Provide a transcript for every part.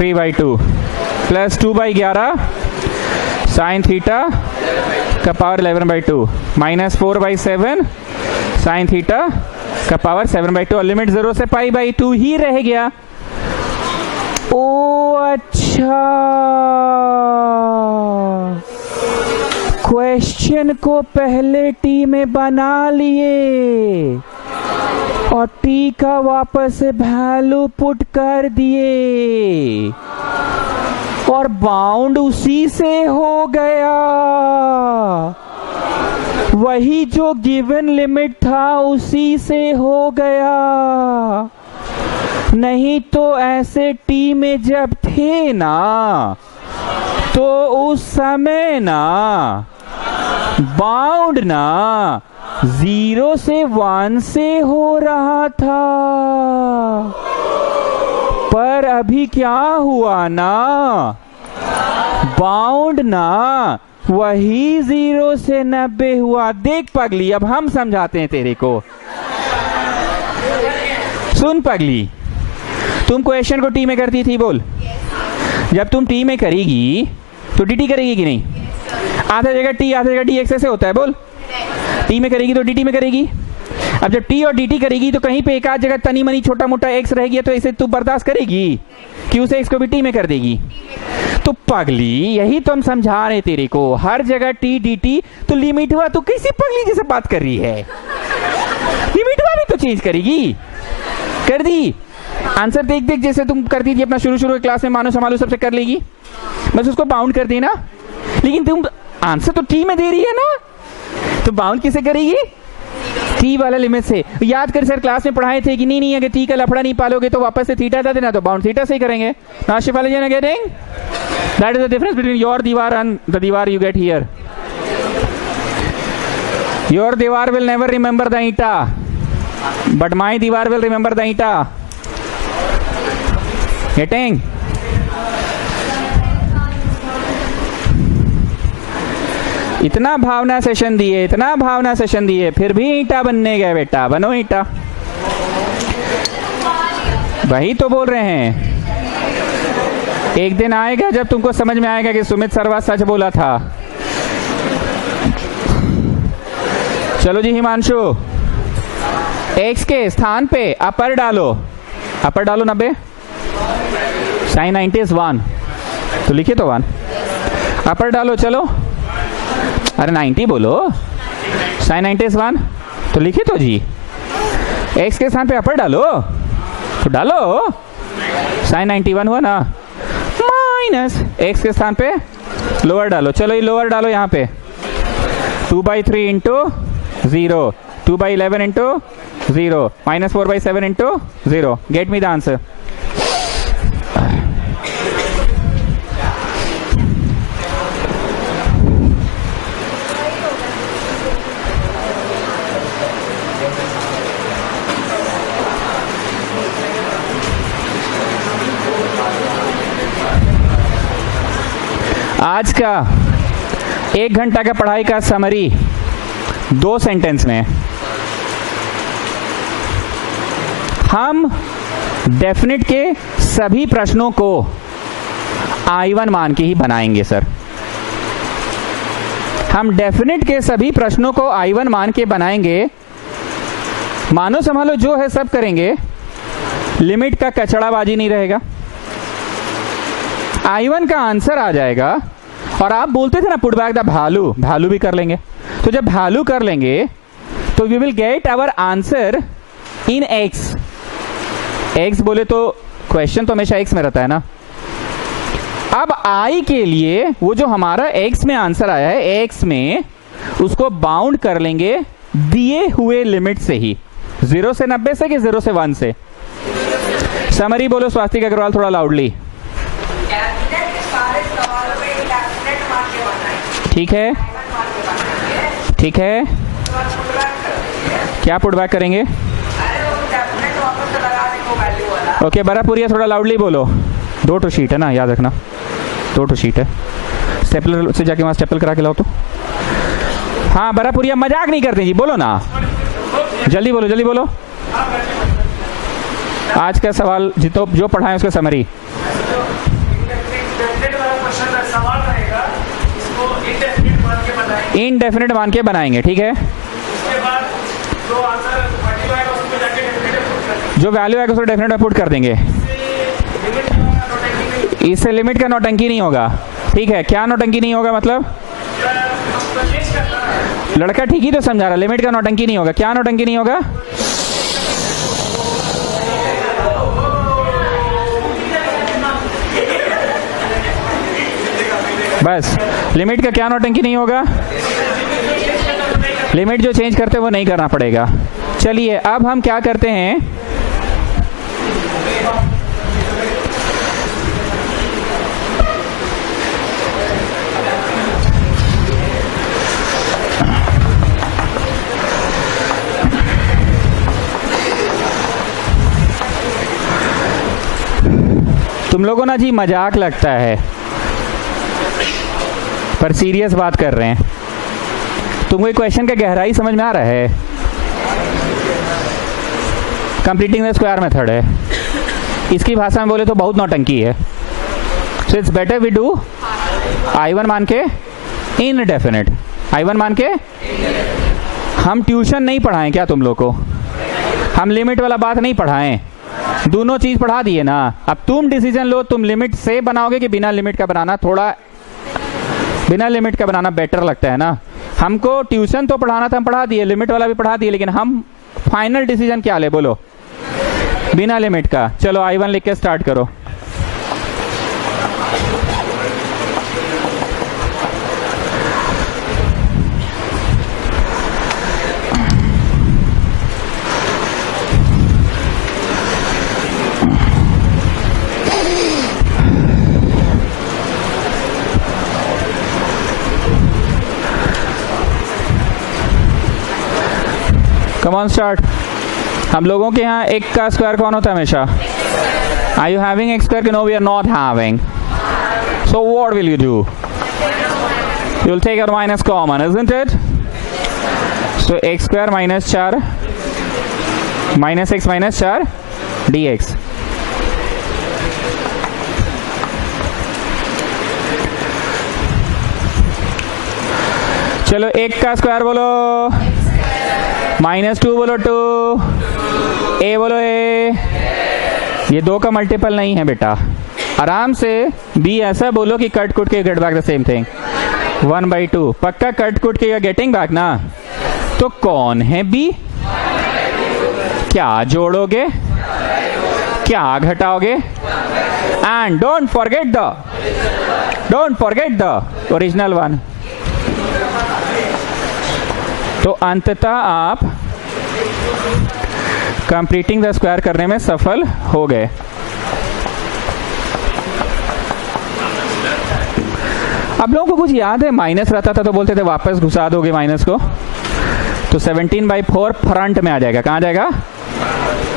3/2 plus 2/11 sine theta का power 11/2 minus 4/7 sine theta का power 7/2 और लिमिट 0 से π/2 ही रह गया। ओ अच्छा, क्वेश्चन को पहले टी में बना लिए और टी का वापस से वैल्यू पुट कर दिए और बाउंड उसी से हो गया, वही जो गिवन लिमिट था उसी से हो गया। नहीं तो ऐसे टी में जब थे ना तो उस समय ना बाउंड ना 0 से 1 से हो रहा था, पर अभी क्या हुआ ना, बाउंड ना वही 0 से 90 हुआ। देख पगली, अब हम समझाते हैं तेरे को। सुन पगली, तुम क्वेश्चन को टी में करती थी, बोल। जब तुम टी में करेगी तो डी टी करेगी कि नहीं? आधा जगह टी आधा जगह डी एक्स ऐसे होता है, बोल। टी में करेगी तो डी टी में करेगी। अब जब टी और डी टी करेगी तो कहीं पे एक आध जगह तनी मनी छोटा मोटा एक्स रह गया तो इसे तू बर्दाश्त करेगी कि उसे एक्स को भी टी में कर देगी? तो पगली, यही तो हम समझा रहे तेरे को, हर जगह टी डी टी। तो लिमिट हुआ तो किसी पगली जैसे बात कर रही है, लिमिट हुआ भी तो चेंज करेगी। कर दी आंसर, देख देख जैसे तुम करती थी अपना शुरू शुरू क्लास में, मानो संभालो सबसे कर लेगी, बस उसको बाउंड कर देना। लेकिन तुम आंसर तो टी में दे रही है ना, तो बाउंड किसे करेगी? टी वाला लिमिट से। याद कर सर क्लास में पढ़ाए थे कि नहीं अगर टी का लफड़ा नहीं पालोगे तो वापस से थीटा दे देना, तो बाउंड थीटा से ही करेंगे। नाशिफ वाले जन getting that is the difference between your deewar and the deewar you get here. Your deewar will never remember the eeta but my deewar will remember the eeta. Getting? इतना भावना सेशन दिए, इतना भावना सेशन दिए, फिर भी ईंटा बनने गए। बेटा बनो ईंटा, वही तो बोल रहे हैं। एक दिन आएगा जब तुमको समझ में आएगा कि सुमित सरवा सच बोला था। चलो जी हिमांशु, एक्स के स्थान पे अपर डालो, अपर डालो 90, साइन 90 इज 1, तो लिखिए तो 1, अपर डालो। चलो अरे 90 बोलो, साइन 90 इज 1, तो लिखिए तो जी। एक्स के स्थान पे अपर डालो, तो डालो, साइन 91 हुआ ना, माइनस एक्स के स्थान पे लोअर डालो। चलो ये लोअर डालो यहाँ पे, 2/3 into 0, 2/11 into 0, minus 4/7 into 0। Get me the answer. आज का 1 घंटा का पढ़ाई का समरी 2 सेंटेंस में। हम डेफिनेट के सभी प्रश्नों को I1 मान के ही बनाएंगे सर। हम डेफिनेट के सभी प्रश्नों को I1 मान के बनाएंगे। मानो संभालो जो है सब करेंगे, लिमिट का कचड़ाबाजी नहीं रहेगा, I1 का आंसर आ जाएगा। और आप बोलते थे ना put back the value, value भी कर लेंगे। तो जब वैल्यू कर लेंगे तो we will get our answer in X. X बोले तो क्वेश्चन तो हमेशा एक्स में रहता है ना। अब आई के लिए वो जो हमारा एक्स में आंसर आया है, एक्स में उसको बाउंड कर लेंगे दिए हुए लिमिट से ही, 0 से 90 से कि 0 से 1 से। समरी बोलो स्वास्तिक अग्रवाल थोड़ा लाउडली। ठीक है, ठीक है, क्या पुटबैक करेंगे? ओके बरापुरिया थोड़ा लाउडली बोलो। 2 ठो शीट है ना, याद रखना 2 ठो शीट है। स्टेपलर से जाके वहां स्टेपल करा के लाओ तो। हाँ बरापुरिया मजाक नहीं करते जी, बोलो ना, जल्दी बोलो जल्दी बोलो। आज का सवाल जो पढ़ाएं उसका समरी। इनडेफिनेट मान के बनाएंगे, ठीक है। जो वैल्यू आएगा उसको डेफिनेट में पुट कर देंगे। इससे लिमिट का नौटंकी नहीं होगा, ठीक है। क्या नौटंकी नहीं होगा मतलब? लड़का ठीक ही तो समझा रहा, लिमिट का नौटंकी नहीं होगा। क्या नौटंकी नहीं होगा? बस लिमिट का क्या नौटंकी नहीं होगा? लिमिट जो चेंज करते हैं वो नहीं करना पड़ेगा। चलिए अब हम क्या करते हैं, तुम लोगों ना जी मजाक लगता है पर सीरियस बात कर रहे हैं। तुमको ये क्वेश्चन का गहराई समझ में आ रहा है? कंप्लीटिंग द स्क्वायर मेथड है, इसकी भाषा में बोले तो बहुत नौटंकी है। So it's better we do I1 मान के इनडेफिनेट, I1 मान के। हम ट्यूशन नहीं पढ़ाएं क्या तुम लोग को? हम लिमिट वाला बात नहीं पढ़ाएं, दोनों चीज पढ़ा दिए ना। अब तुम डिसीजन लो, तुम लिमिट से बनाओगे कि बिना लिमिट का बनाना। थोड़ा बिना लिमिट का बनाना बेटर लगता है ना। हमको ट्यूशन तो पढ़ाना था, हम पढ़ा दिए, लिमिट वाला भी पढ़ा दिए, लेकिन हम फाइनल डिसीजन क्या ले बोलो? बिना लिमिट का। चलो I1 लिख के स्टार्ट करो। Come on start. हम लोगों के यहाँ एक का स्क्वायर कौन होता है हमेशा? Are you having X square? No we are not having. So what will you do? You will take your minus common, isn't it? So X square minus 4 minus X minus 4 dx। चलो एक का square बोलो, -2 बोलो 2, a बोलो a। ये 2 का multiple नहीं है बेटा, आराम से b ऐसा बोलो कि कट कुट के get back the same thing, 1/2। पक्का कट कुट के गेटिंग बैक ना। तो कौन है b? क्या जोड़ोगे, क्या घटाओगे? And don't forget the original one. तो अंततः आप कंप्लीटिंग द स्क्वायर करने में सफल हो गए। आप लोगों को कुछ याद है? माइनस रहता था तो बोलते थे वापस घुसा दोगे माइनस को, तो 17/4 फ्रंट में आ जाएगा। कहाँ जाएगा?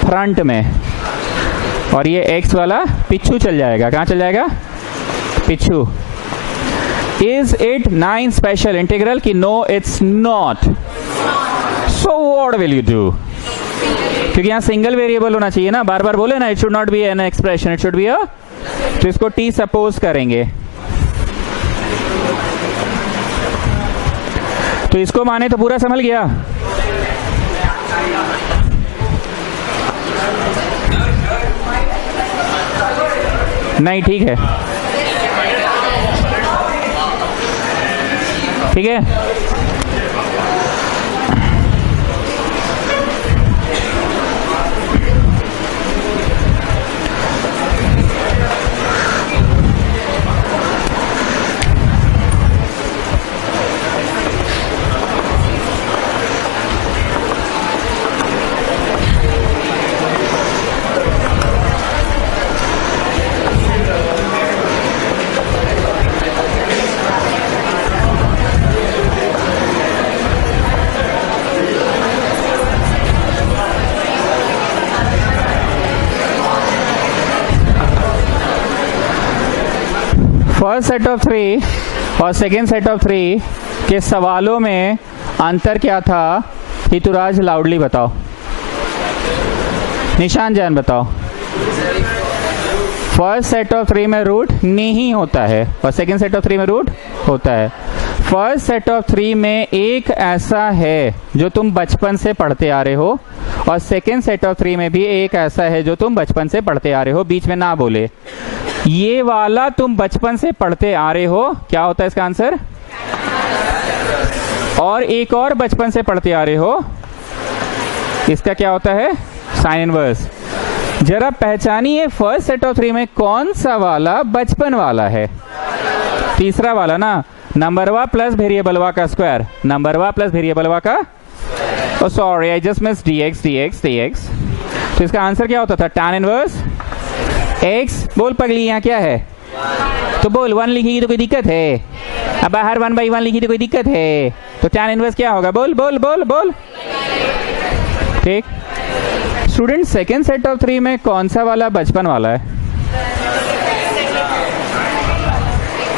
फ्रंट में। और ये x वाला पिछू चल जाएगा। कहाँ चल जाएगा? पिछू। Is it 9 special integral? कि no it's not. So what will you do? क्योंकि यहाँ सिंगल वेरिएबल होना चाहिए ना, बार बार बोले ना, it should not be an expression, it should be a। तो इसको t सपोज करेंगे, तो इसको माने तो पूरा संभल गया। नहीं ठीक है, ठीक है। फर्स्ट सेट ऑफ 3 और सेकेंड सेट ऑफ 3 के सवालों में अंतर क्या था? हितुराज लाउडली बताओ, निशान जैन बताओ। फर्स्ट सेट ऑफ 3 में रूट नहीं होता है और सेकंड सेट ऑफ 3 में रूट होता है। फर्स्ट सेट ऑफ 3 में एक ऐसा है जो तुम बचपन से पढ़ते आ रहे हो और सेकंड सेट ऑफ 3 में भी एक ऐसा है जो तुम बचपन से पढ़ते आ रहे हो। बीच में ना बोले, ये वाला तुम बचपन से पढ़ते आ रहे हो, क्या होता है इसका आंसर? और एक और बचपन से पढ़ते आ रहे हो, इसका क्या होता है? Sine inverse. जरा पहचानिए फर्स्ट सेट ऑफ 3 में कौन सा वाला बचपन वाला है? तीसरा वाला ना, नंबरवा प्लस वेरिएबलवा का स्क्वायर, नंबरवा प्लस वेरिएबलवा का, oh sorry I just miss dx dx dx। तो इसका आंसर क्या होता था? tan inverse x। बोल पगली यहाँ क्या है? तो बोल 1 लिखी तो कोई दिक्कत है? अब बाहर 1/1 लिखी तो कोई दिक्कत है? तो tan इनवर्स क्या होगा? बोल बोल बोल बोल। ठीक स्टूडेंट, सेकेंड सेट ऑफ 3 में कौन सा वाला बचपन वाला है?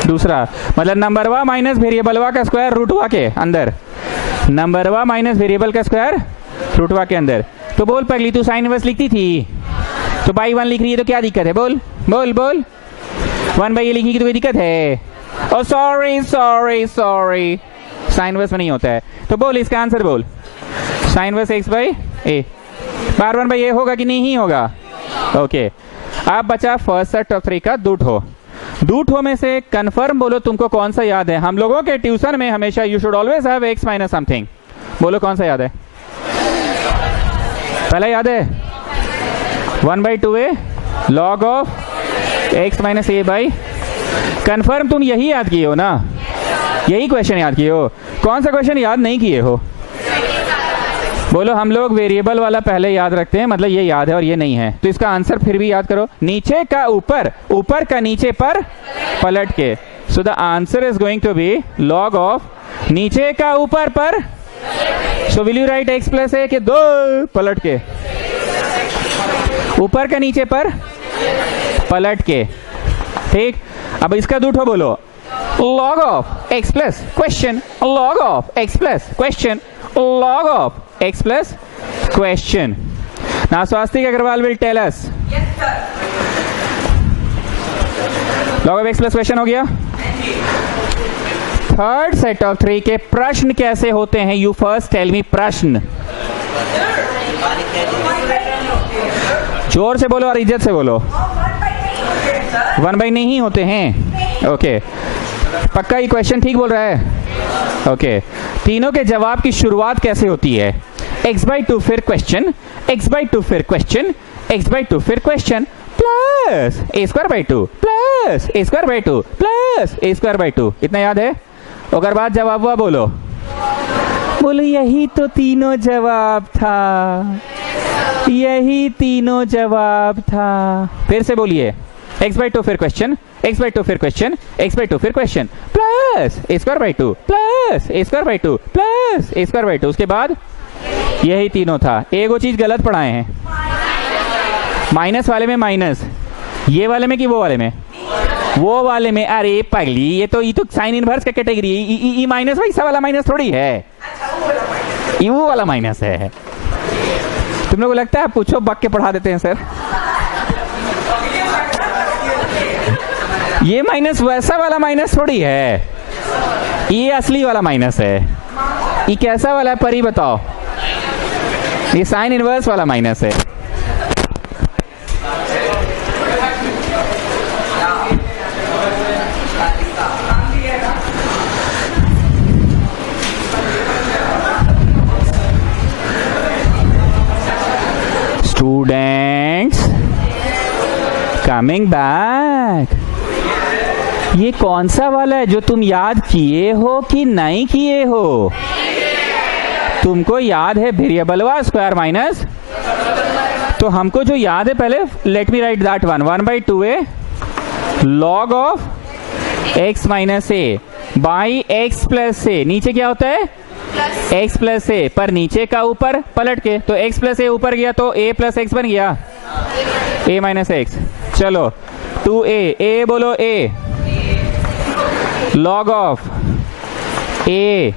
दूसरा, मतलब नंबरवा माइनस वेरिएबलवा का स्क्वायर रूटवा के अंदर, नंबरवा माइनस वेरिएबल का स्क्वायर रूटवा के अंदर। तो बोल पगली, तू साइन इनवर्स लिखती थी तो बाई 1 लिख रही है तो क्या दिक्कत है? बोल बोल बोल। 1/a लिखी तो कोई दिक्कत है? Oh sorry sorry sorry, sine inverse में नहीं होता है। तो बोल इसका आंसर बोल। साइन इनवर्स x/a बार 1/a होगा कि नहीं होगा? ओके, अब बचा फर्स्ट सेट ऑफ 3 का दूठो। दूठो में से कंफर्म बोलो तुमको कौन सा याद है? हम लोगों के ट्यूशन में हमेशा you should always have x minus something. बोलो कौन सा याद है? पहला याद है 1/2a log of x minus a by. Confirm तुम यही याद किए हो ना? यही क्वेश्चन याद किए हो? कौन सा क्वेश्चन याद नहीं किए हो? बोलो। हम लोग वेरिएबल वाला पहले याद रखते हैं, मतलब ये याद है और ये नहीं है, तो इसका आंसर फिर भी याद करो। नीचे का ऊपर, ऊपर का नीचे पर पलट के। So the answer is going to be log of नीचे का ऊपर पर। So will you write x plus a के दो पलट के, ऊपर का नीचे पर पलट के। ठीक, अब इसका दूठो बोलो। log of x plus question, log of x plus question, log of x plus question. Now Swastik Agarwal will tell us. Yes sir. log of x plus question हो गया। थर्ड सेट ऑफ 3 के प्रश्न कैसे होते हैं? You first tell me प्रश्न। जोर से बोलो और इज्जत से बोलो। 1/, नहीं होते हैं। ओके, पक्का ये क्वेश्चन ठीक बोल रहा है? ओके, तीनों के जवाब की शुरुआत कैसे होती है? x/2 फिर क्वेश्चन, x/2 फिर क्वेश्चन, x/2 फिर question plus a²/2 plus a²/2 plus a²/2। इतना याद है? और बाद जवाब हुआ बोलो। बोलो यही तो तीनों जवाब था, यही तीनों जवाब था। फिर से बोलिए। x/2 फिर क्वेश्चन, x/2 फिर क्वेश्चन, x/2 फिर question plus a²/2 plus a²/2 plus a²/2। उसके बाद यही तीनों था। एक वो चीज गलत पढ़ाए हैं, माइनस वाले में माइनस, ये वाले में कि वो वाले में? वो वाले में। अरे पगली, ये तो साइन इनवर्स का कैटेगरी है। ई माइनस वैसा वाला माइनस थोड़ी है, ये वो वाला माइनस है। तुम लोग को लगता है पूछो बक के पढ़ा देते हैं सर? ये माइनस वैसा वाला माइनस थोड़ी है, ये असली वाला माइनस है। ये कैसा वाला है परी बताओ? ये साइन इनवर्स वाला माइनस है। स्टूडेंट्स कमिंग बैक, ये कौन सा वाला है जो तुम याद किए हो कि नहीं किए हो? तुमको याद है वेरिएबलवा स्क्वायर माइनस, तो हमको जो याद है पहले let me right that one. 1/2a log of x minus a by x plus a। नीचे क्या होता है? x प्लस a, पर नीचे का ऊपर पलट के, तो x प्लस a ऊपर गया तो a प्लस x बन गया a माइनस x। चलो 2a, a बोलो a, log of a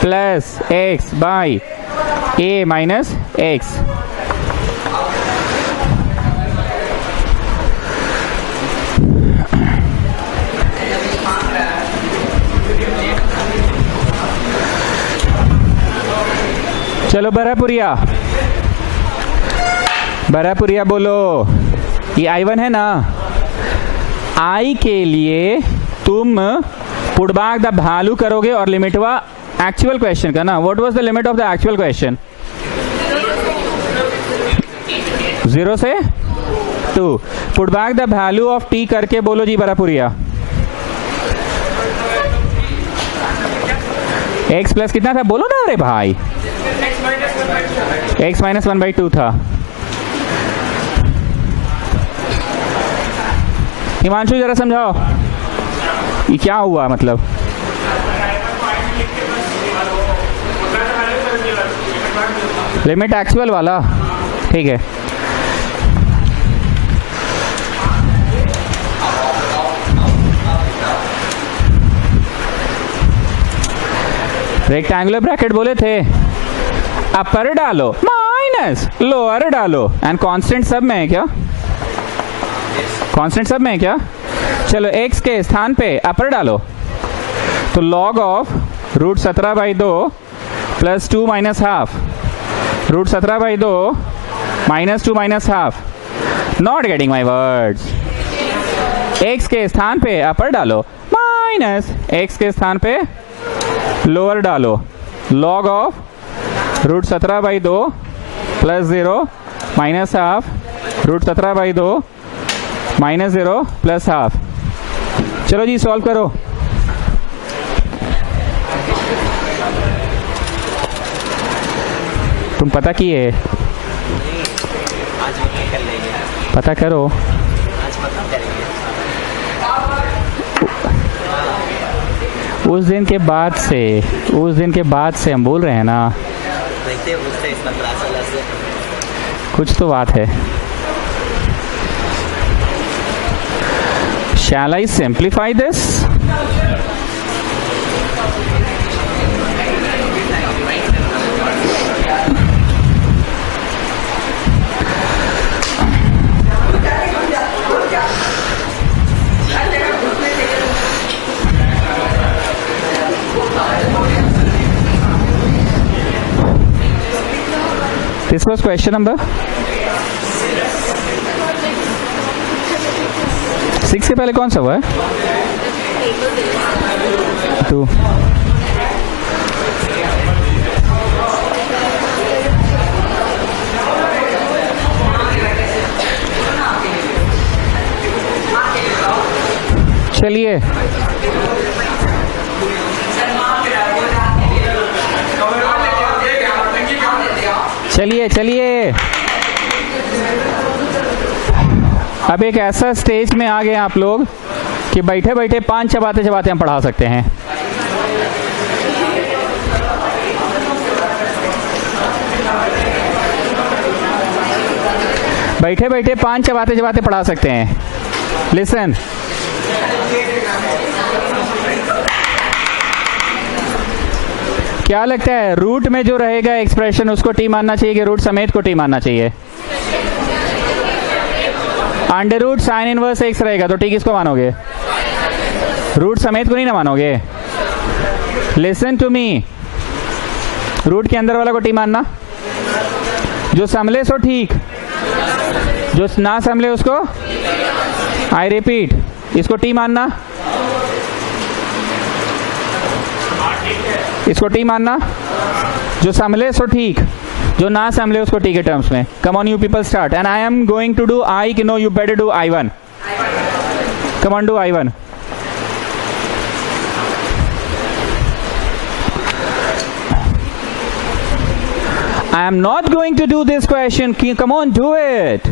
plus x by a minus x। चलो बरापुरिया, बरापुरिया बोलो, ये I1 है ना। I के लिए तुम पुट बैक द वैल्यू करोगे और लिमिट हुआ एक्चुअल क्वेश्चन का ना। What was the limit of the actual question? 0 से 2। Put back the value of t करके बोलो जी बरापुरिया। x प्लस कितना था बोलो ना, अरे भाई x माइनस 1/2 था। हिमांशु जरा समझाओ ये क्या हुआ, मतलब लिमिट एक्चुअल वाला, ठीक है। रेक्टेंगुलर ब्रैकेट बोले थे, अपर डालो माइनस लोअर डालो, एंड कांस्टेंट सब में है क्या? कांस्टेंट सब में है क्या? चलो x के स्थान पे अपर डालो, तो log of √17/2 plus 2 minus half, √17/2 minus 2 minus half. Not getting my words. x के स्थान पे अपर डालो माइनस x के स्थान पे लोअर डालो, log of √17/2 plus 0 minus half, √17/2 minus 0 plus half. चलो जी सॉल्व करो। तुम पता किए, पता करो। उस दिन के बाद से हम बोल रहे हैं ना, कुछ तो बात है। Shall I simplify this? This was question number 6 से पहले कौन सा हुआ है? 2। चलिए चलिए चलिए, अब एक ऐसा स्टेज में आ गए आप लोग कि बैठे बैठे 5 चबाते चबाते हम पढ़ा सकते हैं। बैठे बैठे 5 चबाते चबाते पढ़ा सकते हैं। लिसन, क्या लगता है रूट में जो रहेगा एक्सप्रेशन उसको टी मानना चाहिए कि रूट समेत को टी मानना चाहिए? Under root sine inverse x रहेगा तो टी किसको मानोगे? रूट समेत को नहीं ना मानोगे। लिसन टू मी, रूट के अंदर वाला को टी मानना, जो समले सो ठीक, जो ना समले उसको, आई रिपीट, इसको टी मानना, इसको टी मानना, जो समले सो ठीक, जो ना समले उसको टी के टर्म्स में। Come on you people start, and I am going to do I, no you better do I1। Come on do I1। I am not going to do this question. Come on, do it.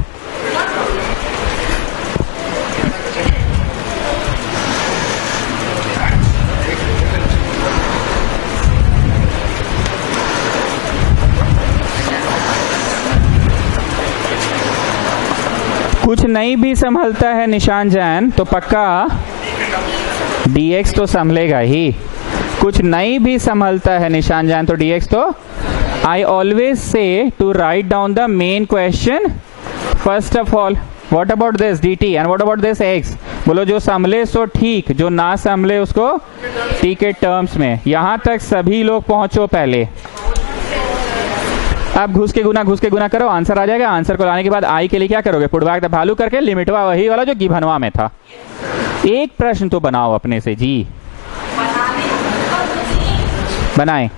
कुछ नहीं भी संभलता है निशान जैन तो पक्का dx तो संभलेगा ही। कुछ नहीं भी संभलता है निशान जैन तो dx तो। I always say to write down the main question first of all. What about this dt and what about this x? बोलो जो संभले सो ठीक, जो ना संभले उसको t के टर्म्स में। यहां तक सभी लोग पहुंचो पहले। अब घुस के गुना करो, आंसर आ जाएगा। आंसर को लाने के बाद आई के लिए क्या करोगे, पुट बैक द वैल्यू करके लिमिटवा वही वाला जो गिवनवा में था। एक प्रश्न तो बनाओ अपने से जी, बनाए।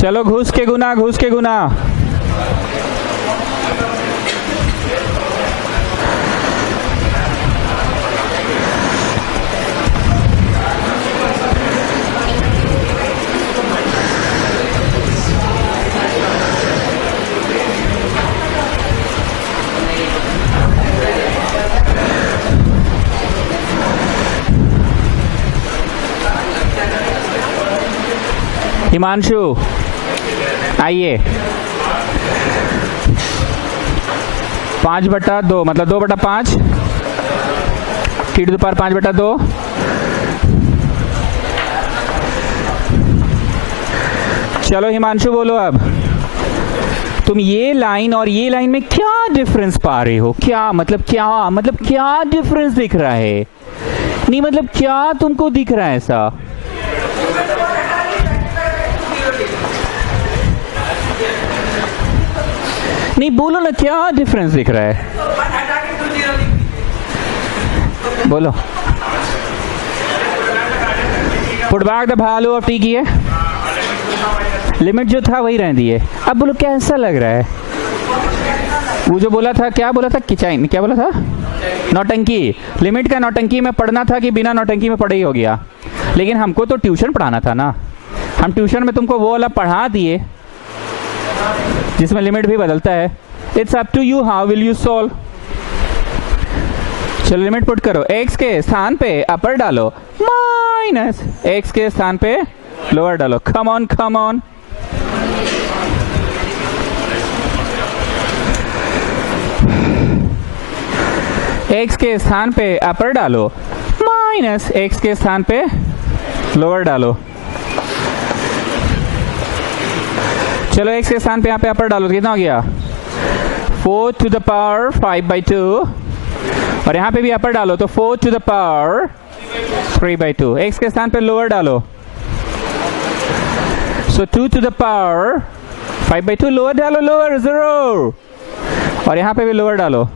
चलो घुस के गुना हिमांशु आइए। 5/2 मतलब 2/5 टी टू द पावर 5/2। चलो हिमांशु बोलो अब, तुम ये लाइन और ये लाइन में क्या डिफरेंस पा रहे हो? क्या मतलब क्या डिफरेंस दिख रहा है? नहीं मतलब क्या तुमको दिख रहा है ऐसा? नहीं बोलो ना, क्या डिफरेंस दिख रहा है? बोलो। Put back the value of T की है, लिमिट जो था वही रहती है। अब बोलो कैसा लग रहा है? वो जो बोला था, क्या बोला था, किचाइन क्या बोला था? नौटंकी। लिमिट का नौटंकी में पढ़ना था कि बिना नौटंकी में पढ़े ही हो गया? लेकिन हमको तो ट्यूशन पढ़ाना था ना। हम ट्यूशन में तुमको वो वाला पढ़ा दिए जिसमें लिमिट भी बदलता है। It's up to you, how will you solve. चलो लिमिट पुट करो। x के स्थान पे अपर डालो माइनस x के स्थान पे लोअर डालो। कम ऑन x के स्थान पे अपर डालो माइनस x के स्थान पे लोअर डालो। चलो x के स्थान पे यहाँ पे अपर डालो तो कितना हो गया? 4 to the power 5/2 और यहाँ पे भी अपर डालो तो 4 to the power 3/2। x के स्थान पे लोअर डालो so 2 to the power 5/2। Lower डालो, लोअर 0 और यहाँ पे भी लोअर डालो।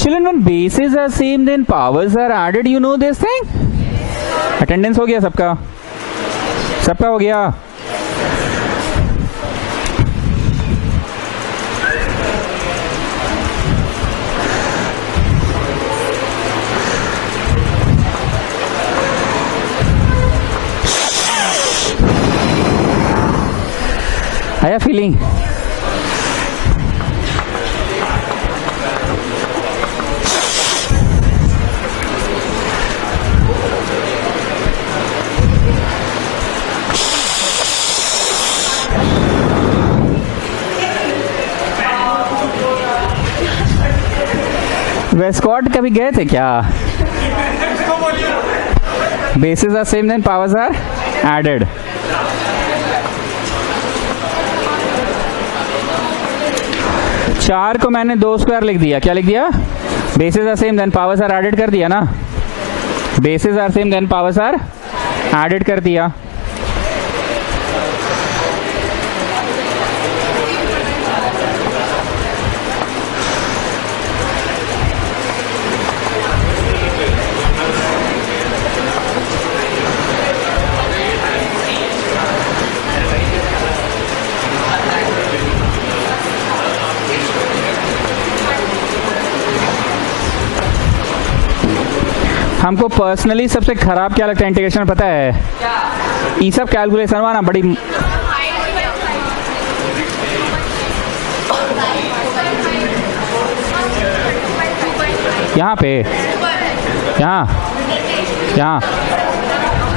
Children, when bases are same then powers are added, you know this thing? Attendance हो गया सबका? सबका हो गया? आया फीलिंग? वेस्कॉट कभी गए थे क्या? Basis are same then powers are added. चार को मैंने 2 स्क्वायर लिख दिया। क्या लिख दिया? Basis are same then powers are added कर दिया ना। Basis are same then powers are added कर दिया। हमको पर्सनली सबसे खराब क्या लगता है इंटीग्रेशन पता है? ये सब कैलकुलेशन हुआ ना बड़ी यहाँ पे यहाँ यहाँ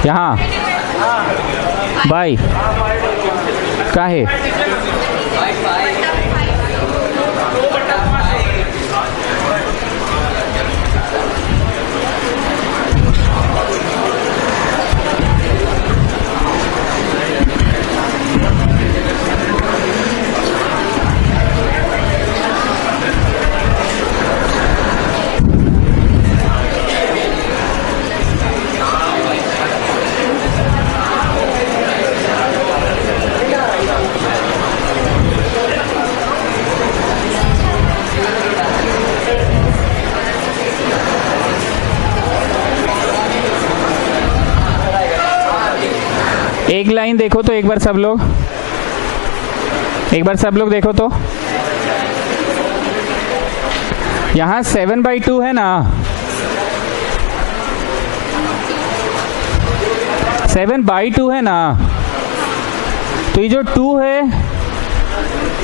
यहाँ भाई काहे एक लाइन देखो तो एक बार सब लोग देखो तो यहां 7/2 है ना, 7/2 है ना, तो ये जो 2 है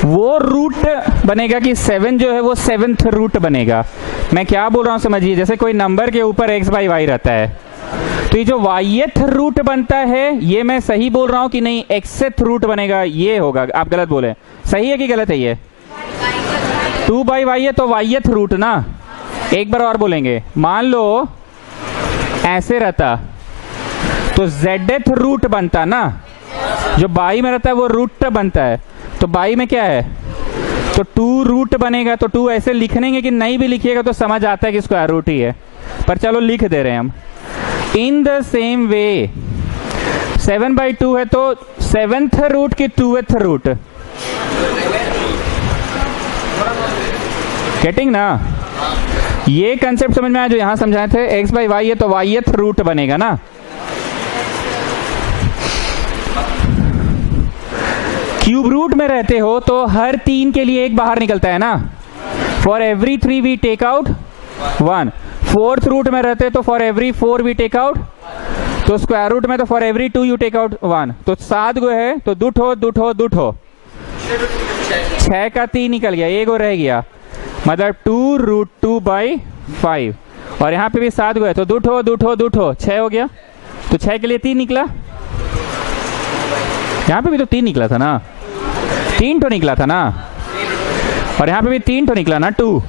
वो रूट बनेगा कि 7 जो है वो 7th रूट बनेगा। मैं क्या बोल रहा हूं समझिए, जैसे कोई नंबर के ऊपर x/y रहता है तो ये जो yth रूट बनता है ये मैं सही बोल रहा हूं कि नहीं? xth रूट बनेगा ये होगा। आप गलत बोले, सही है कि गलत है? ये 2/y है तो yth रूट ना। एक बार और बोलेंगे, मान लो ऐसे रहता तो zth रूट बनता ना, जो बाई में रहता है वो रूट बनता है, तो बाई में क्या है तो 2 रूट बनेगा। तो 2 ऐसे लिखनेंगे कि नहीं भी लिखिएगा तो समझ आता है कि स्क्वायर रूट ही है, पर चलो लिख दे रहे हैं हम। इन द सेम वे 7/2 है तो 7th रूट की 2th रूट, गेटिंग ना? ये कंसेप्ट समझ में आया जो यहां समझाए थे। x/y है तो yth रूट बनेगा ना। क्यूब रूट में रहते हो तो हर 3 के लिए एक बाहर निकलता है ना। For every 3 we take out 1। 4th root में रहते तो for every 4 we take out, तो स्क्वायर रूट में तो for every 2 you take out 1। तो 7 गो है तो दुठो 6 का 3 निकल गया, 1 गो रह गया, मतलब 2√2/5। और यहाँ पे भी 7 गो है तो दुठो 6 हो गया, तो 6 के लिए 3 निकला। यहाँ पे भी तो 3 निकला था ना, 3 तो निकला था ना, और यहाँ पे भी 3 तो निकला ना, 2।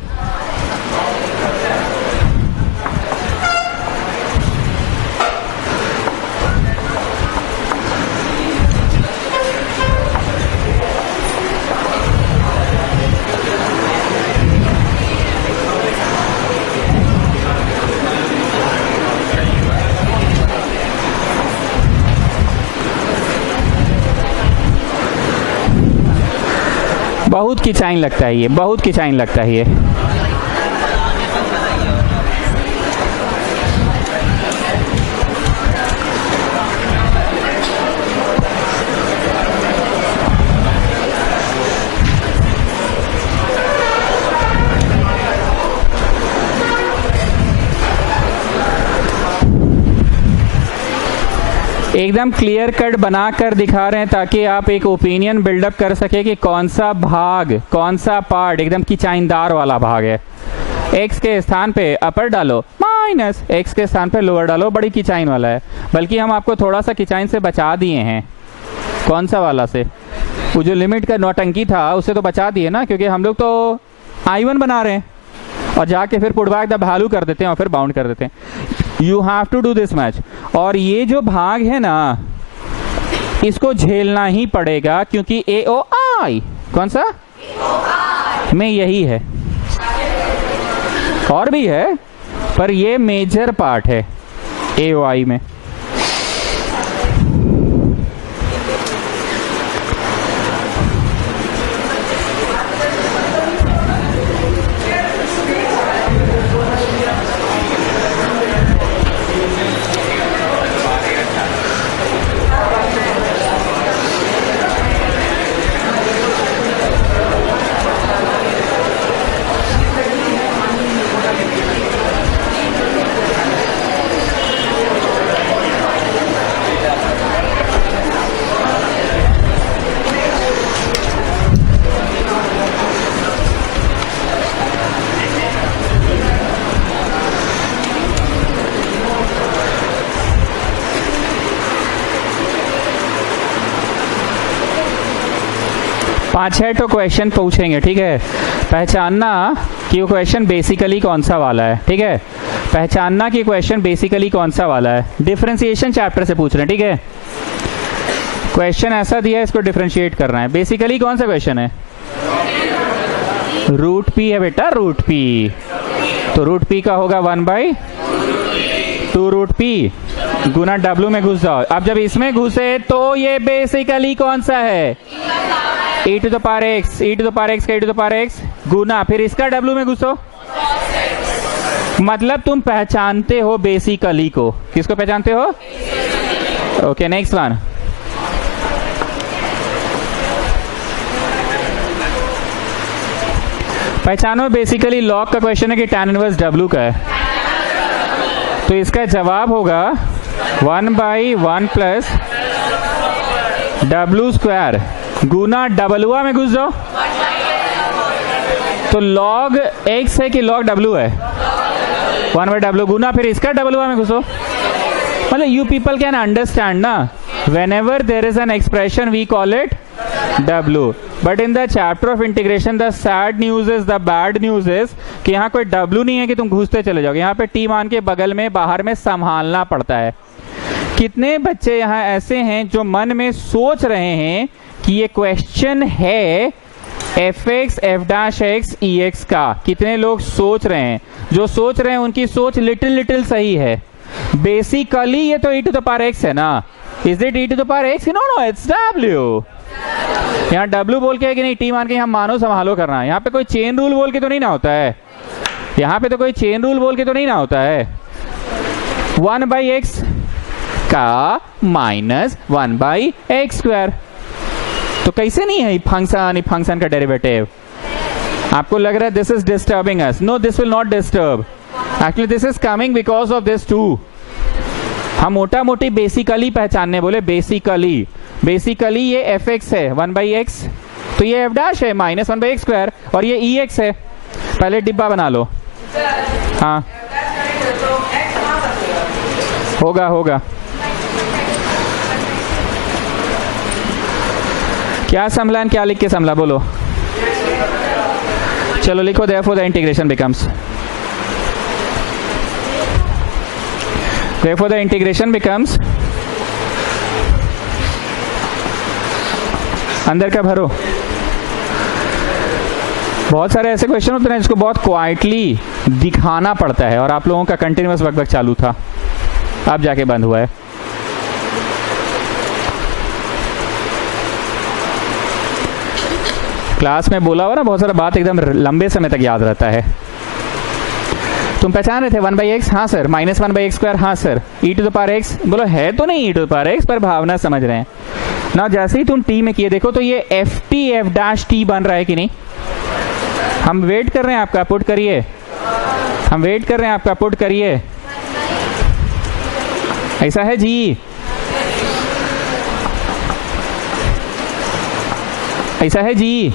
बहुत किचाइन लगता है ये, बहुत किचाइन लगता है ये। एकदम क्लियर कट बनाकर दिखा रहे हैं ताकि आप एक ओपिनियन बिल्डअप कर सके कि कौन सा भाग, कौन सा पार्ट एकदम किचाइनदार वाला भाग है। x के स्थान पे अपर डालो माइनस, x के स्थान पे लोअर डालो, बड़ी किचाइन वाला है। बल्कि हम आपको थोड़ा सा किचाइन से बचा दिए हैं। कौन सा वाला से? वो जो लिमिट का नौटंकी था उससे तो बचा दिए ना, क्योंकि हम लोग तो I1 बना रहे हैं और जाके फिर पुट बैक द वैल्यू कर देते हैं और फिर बाउंड कर देते हैं। You have to do this match. और ये जो भाग है ना इसको झेलना ही पड़ेगा, क्योंकि AOI कौन सा में यही है, और भी है पर ये मेजर पार्ट है AOI में। 5-6 तो क्वेश्चन पूछेंगे, ठीक है। पहचानना कि वो क्वेश्चन बेसिकली कौन सा वाला है, ठीक है। पहचानना कि क्वेश्चन बेसिकली कौन सा वाला है। डिफरेंशिएशन चैप्टर से पूछ रहे हैं, ठीक है। क्वेश्चन ऐसा दिया है, इसको डिफरेंशिएट करना है। बेसिकली कौन सा क्वेश्चन है? रूट पी है बेटा, रूट पी। तो रूट पी का होगा 1/2 रूट पी गुना डब्ल्यू में घुस जाओ। अब जब इसमें घुसे तो ये बेसिकली कौन सा है? e to the power x, e to the power x का e to the power x गुना फिर इसका w में घुसो। मतलब तुम पहचानते हो बेसिकली को। किसको पहचानते हो? Okay, next one. पहचानो बेसिकली लॉग का क्वेश्चन है कि tan इनवर्स w का है, तो इसका जवाब होगा 1/1 प्लस w स्क्वायर गुना डबलुआ में घुस जाओ। तो लॉग x है कि लॉग w है? 1/w गुना फिर इसका डबलुआ में घुसो। मतलब यू पीपल कैन अंडरस्टैंड ना, whenever there is an expression we call it W, but in the chapter of integration the sad news is, the bad news is कि यहाँ कोई W नहीं है कि तुम घुसते चले जाओगे। यहाँ पे T मान के बगल में बाहर में संभालना पड़ता है। कितने बच्चे यहाँ ऐसे हैं जो मन में सोच रहे हैं कि ये क्वेश्चन है fx f' ex का? कितने लोग सोच रहे हैं? जो सोच रहे हैं उनकी सोच लिटिल सही है। बेसिकली ये तो e to the power x है ना। Is it e to the power x? No, it's w। यहाँ W बोल के है कि नहीं, T मान के हम मानो संभालो करना है। यहाँ पे कोई चेन रूल बोल के तो नहीं ना होता है। यहाँ पे तो कोई चेन रूल बोल के तो नहीं ना होता है। 1/x का माइनस 1/x स्क्वायर, तो कैसे नहीं है फंक्शन का डेरिवेटिव? आपको लग रहा है this is disturbing us. No, this will not disturb. Actually this is coming because of this too. हम मोटा मोटी बेसिकली पहचानने बोले। बेसिकली ये fx है 1/x, तो ये f' है माइनस 1/x स्क्वायर, और ये ex है। पहले डिब्बा बना लो। हाँ, होगा। क्या संभला, क्या लिख के संभला? बोलो। चलो लिखो, therefore the integration becomes अंदर का भरो। बहुत सारे ऐसे क्वेश्चन होते हैं जिसको बहुत क्वाइटली दिखाना पड़ता है, और आप लोगों का कंटिन्यूअस वक्त चालू था, अब जाके बंद हुआ है। क्लास में बोला हुआ ना, बहुत सारा बात एकदम लंबे समय तक याद रहता है। तुम पहचान रहे थे 1/x? हाँ सर। Minus 1/x square? हाँ sir. e to the power x? बोलो है तो नहीं e to the power x, पर भावना समझ रहे हैं ना। जैसे ही तुम t में किए, देखो तो ये ft f' बन रहा है कि नहीं? हम वेट कर रहे हैं आपका, पुट करिए। ऐसा है जी? ऐसा है जी?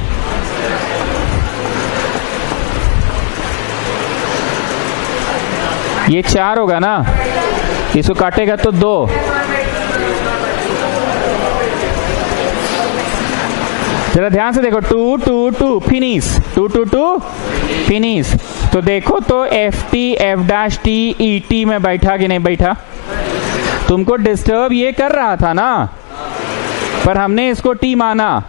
ये 4 होगा ना, इसको काटेगा तो 2। जरा ध्यान से देखो, 2 2 2 फिनिश, 2 2 2 फिनिश। तो देखो तो ft f' et में बैठा कि नहीं बैठा? तुमको डिस्टर्ब ये कर रहा था ना, पर हमने इसको t माना।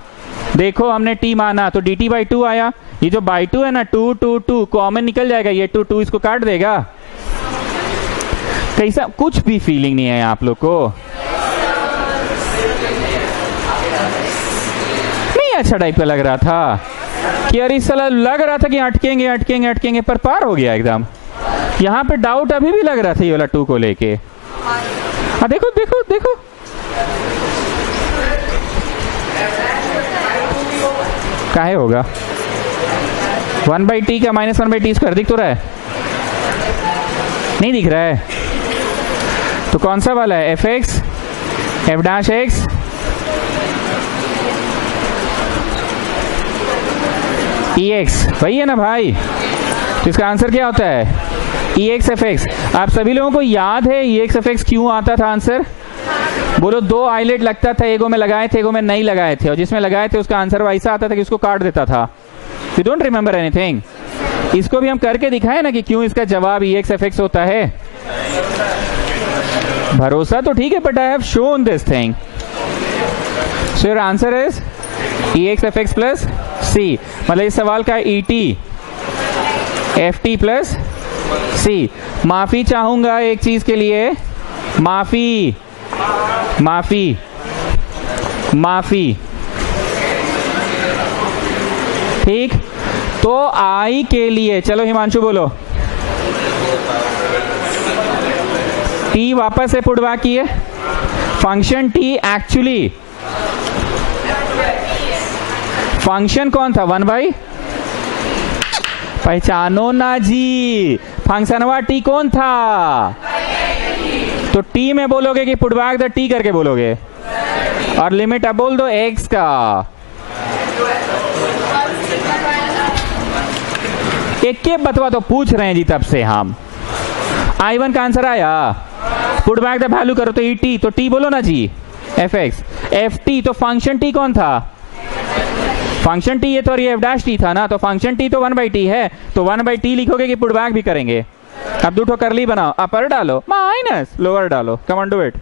देखो हमने t माना तो dt/2 आया। ये जो बाई 2 है ना, 2 2 2 कॉमन निकल जाएगा, ये 2 2 इसको काट देगा। कैसा, कुछ भी फीलिंग नहीं है आप लोग को? नहीं अच्छा टाइप का लग रहा था कि यार इस साल लग रहा था कि अटकेंगे, पर पार हो गया एकदम। यहाँ पे डाउट अभी भी लग रहा था ये वाला 2 को लेके। देखो काहे होगा? 1/t का माइनस 1/t स्क्वायर दिख तो रहा है? नहीं दिख रहा है? तो कौन सा वाला है? fx f' ex, वही है ना भाई? तो इसका आंसर क्या होता है? ex fx। आप सभी लोगों को याद है ex fx क्यों आता था आंसर? बोलो 2 आईलेट लगता था, एगो में लगाए थे, एगो में नहीं लगाए थे, और जिसमें लगाए थे उसका आंसर वैसा आता था कि उसको काट देता था। You don't remember anything. इसको भी हम करके दिखाए ना कि क्यों इसका जवाब EX FX होता है। भरोसा तो ठीक है, but I have shown this thing. So your answer is EX FX plus C। मतलब इस सवाल का ET FT प्लस C। माफी चाहूंगा एक चीज के लिए, माफी माफी माफी, ठीक। तो I के लिए चलो हिमांशु बोलो, T वापस से पुट बैक किए। फंक्शन T एक्चुअली फंक्शन कौन था? 1/, पहचानो ना जी, फंक्शनवा T कौन था? तो T में बोलोगे कि पुट बैक द T करके बोलोगे, और लिमिट अब बोल दो X का। एक के बतवा तो पूछ रहे हैं जी तब से हम। I1 का आंसर आया, पुट बैक द वैल्यू करो तो ET, तो T बोलो ना जी FX। FT तो फंक्शन T कौन था? फंक्शन T ये तो, और ये F' था ना, तो फंक्शन T तो 1/T है, तो 1/T लिखोगे कि पुट बैक भी करेंगे। अब दूठो करली बनाओ, अपर डालो माइनस लोअर डालो, कम ऑन डू इट।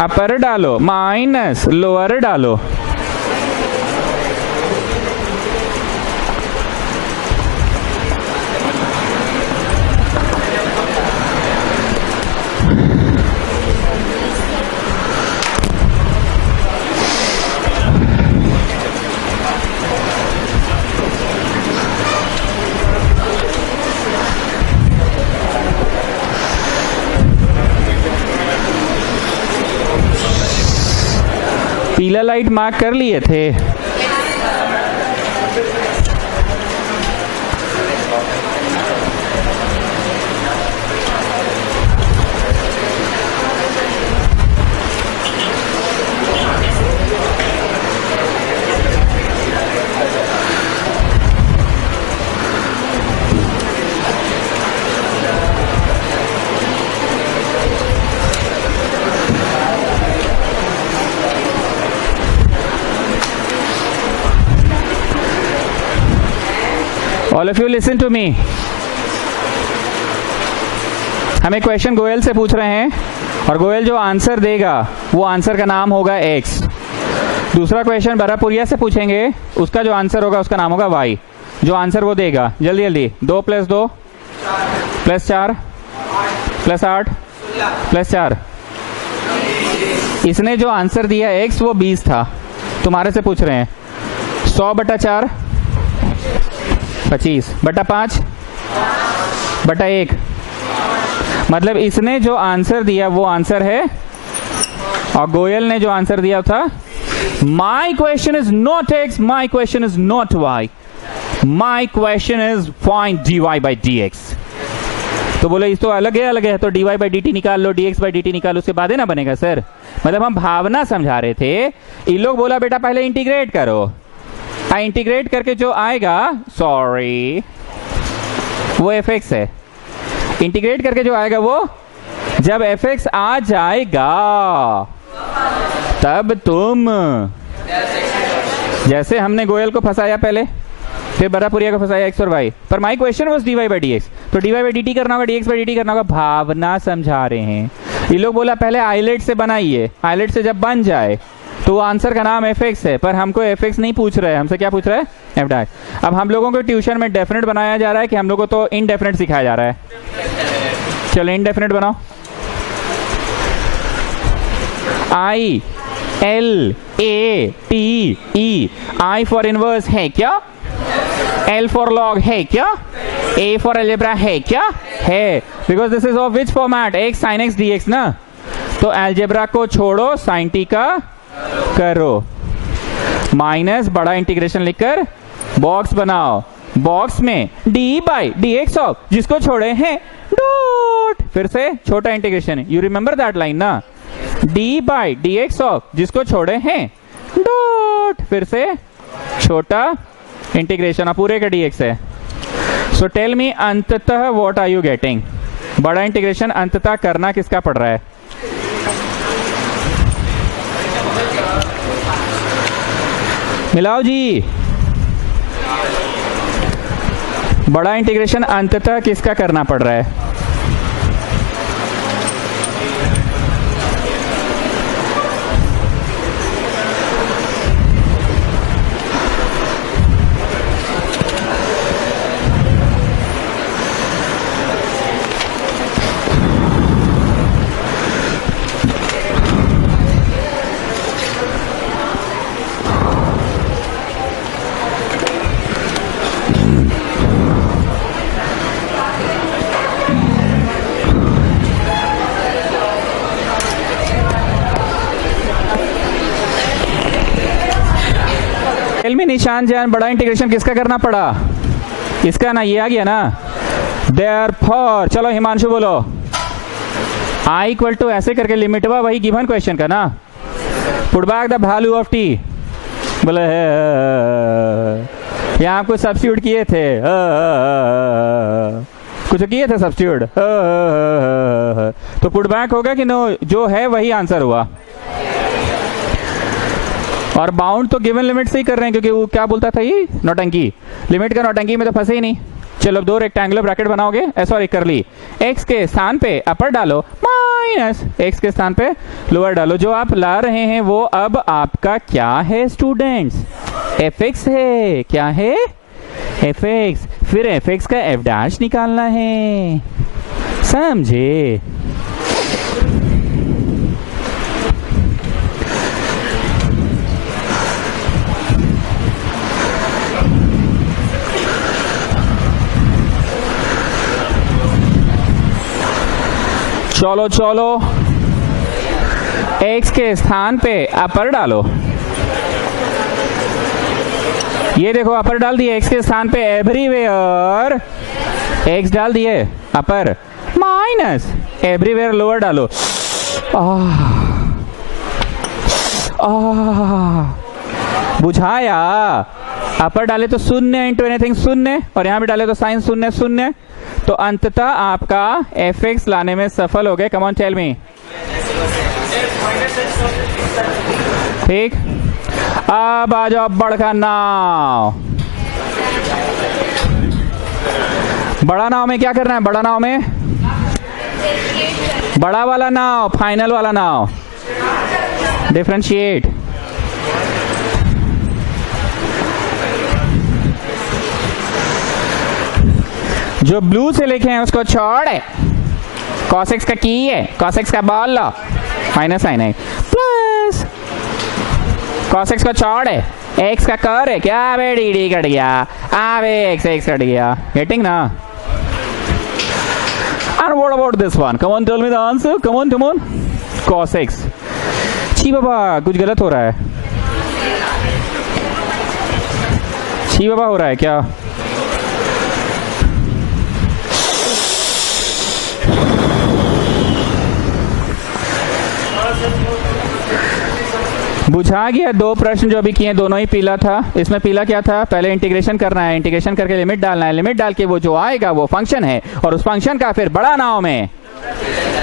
अपर डालो माइनस लोअर डालो। पीला लाइट मार्क कर लिए थे। All of you listen to me। हमें क्वेश्चन गोयल से पूछ रहे हैं, और गोयल जो आंसर देगा वो आंसर का नाम होगा X। दूसरा क्वेश्चन बरापुरिया से पूछेंगे, उसका जो आंसर होगा उसका नाम होगा Y। जो आंसर वो देगा, जल्दी जल्दी, 2 + 2 + 4 + 8 + 4। इसने जो आंसर दिया X वो 20 था, तुम्हारे से पूछ रहे हैं 100/4 25/5 बटा 1। मतलब इसने जो आंसर दिया वो आंसर है, और गोयल ने जो आंसर दिया था, my question is not X, my question is not Y, my question is find dy/dx। तो बोले इस तो अलग है, तो dy/dt निकाल लो, dx/dt निकाल लो, उसके बाद है ना बनेगा सर। मतलब हम भावना समझा रहे थे, इन लोग बोला बेटा पहले इंटीग्रेट करो, इंटीग्रेट करके जो आएगा, सॉरी वो fx है, इंटीग्रेट करके जो आएगा वो, जब fx आ जाएगा तब तुम, जैसे हमने गोयल को फंसाया पहले, फिर बरापुरिया को फंसाया X और Y, पर माई क्वेश्चन वाज dy/dx, तो dy/dt करना होगा, dx/dt करना होगा, भावना समझा रहे हैं। ये लोग बोला पहले आइलेट से बनाइए, आइलेट से जब बन जाए तो आंसर का नाम fx है, पर हमको fx नहीं पूछ रहा है, हमसे क्या पूछ रहा है f'। अब हम लोगों को ट्यूशन में डेफिनेट बनाया जा रहा है कि हम लोगों को तो इनडेफिनेट सिखाया जा रहा है। चलो इनडेफिनेट बनाओ। I L A T E, I for inverse है क्या? L फॉर लॉग है क्या? A फॉर अलजेब्रा है क्या? है, because this is of which format, x sin x dx ना। तो अलजेब्रा को छोड़ो, sin t का करो, माइनस बड़ा इंटीग्रेशन लिखकर बॉक्स बनाओ, बॉक्स में d/dx ऑफ, जिसको छोड़े हैं डॉट, फिर से छोटा integration, you remember that line ना। D by d x of जिसको छोड़े हैं डॉट फिर से छोटा इंटीग्रेशन पूरे का डी एक्स है. सो टेल मी अंततः व्हाट आर यू गेटिंग. बड़ा इंटीग्रेशन अंततः करना किसका पड़ रहा है? मिलाओ जी. बड़ा इंटीग्रेशन अंततः किसका करना पड़ रहा है? में निशान जान बड़ा इंटीग्रेशन किसका करना पड़ा? इसका ना. ये आ गया ना. देयरफॉर चलो हिमांशु बोलो. आई इक्वल टू ऐसे करके लिमिट हुआ वही गिवन क्वेश्चन का ना. Put back the value of T. बोले यहाँ आपको सब्स्टिट्यूट किए थे. कुछ किए थे सब्स्टिट्यूट. तो पुट बैक होगा कि नो? जो है वही आंसर हुआ. और बाउंड तो गिवन लिमिट से ही कर रहे हैं क्योंकि वो क्या बोलता था ये नौटंकी. लिमिट का नौटंकी में तो फंसे ही नहीं. चलो अब दो रेक्टेंगुलर ब्रैकेट बनाओगे. सॉरी कर ली. एक्स के स्थान पे अपर डालो माइनस एक्स के स्थान पे लोअर डालो. जो आप ला रहे हैं वो अब आपका क्या है स्टूडेंट्स? एफ एक्स है. क्या है? F x. फिर एफ एक्स का एफ डैश निकालना है. समझे? चलो चलो x के स्थान पे अपर डालो. ये देखो अपर डाल दिए. x के स्थान पे एवरीवेयर x डाल दिए अपर माइनस एवरीवेयर लोअर डालो. बुझाया. अपर डाले तो शून्य इंटू एनीथिंग शून्य और यहां भी डाले तो साइन शून्य शून्य. तो अंततः आपका एफ एक्स लाने में सफल हो गए. Come on tell me. ठीक. अब आ जाओ बड़का नाव. बड़ा नाव में क्या करना है? बड़ा नाव में बड़ा वाला नाव फाइनल वाला नाव डिफरेंशिएट. जो ब्लू से लिखे हैं उसको छोड़. cos x का की है. cos x का बॉल लो माइनस साइन है प्लस cos x को छोड़ है. x का कर है क्या बे डी डी कट गया. बे x कट गया. गेटिंग ना? And what about this one? Come on, tell me the answer. Come on. cos x. छी बाबा कुछ गलत हो रहा है. छी बाबा हो रहा है क्या? बुझा गया. दो प्रश्न जो अभी किए दोनों ही पीला था. इसमें पीला क्या था? पहले इंटीग्रेशन करना है. इंटीग्रेशन करके लिमिट डालना है. लिमिट डाल के वो जो आएगा वो फंक्शन है और उस फंक्शन का फिर बड़ा नाव में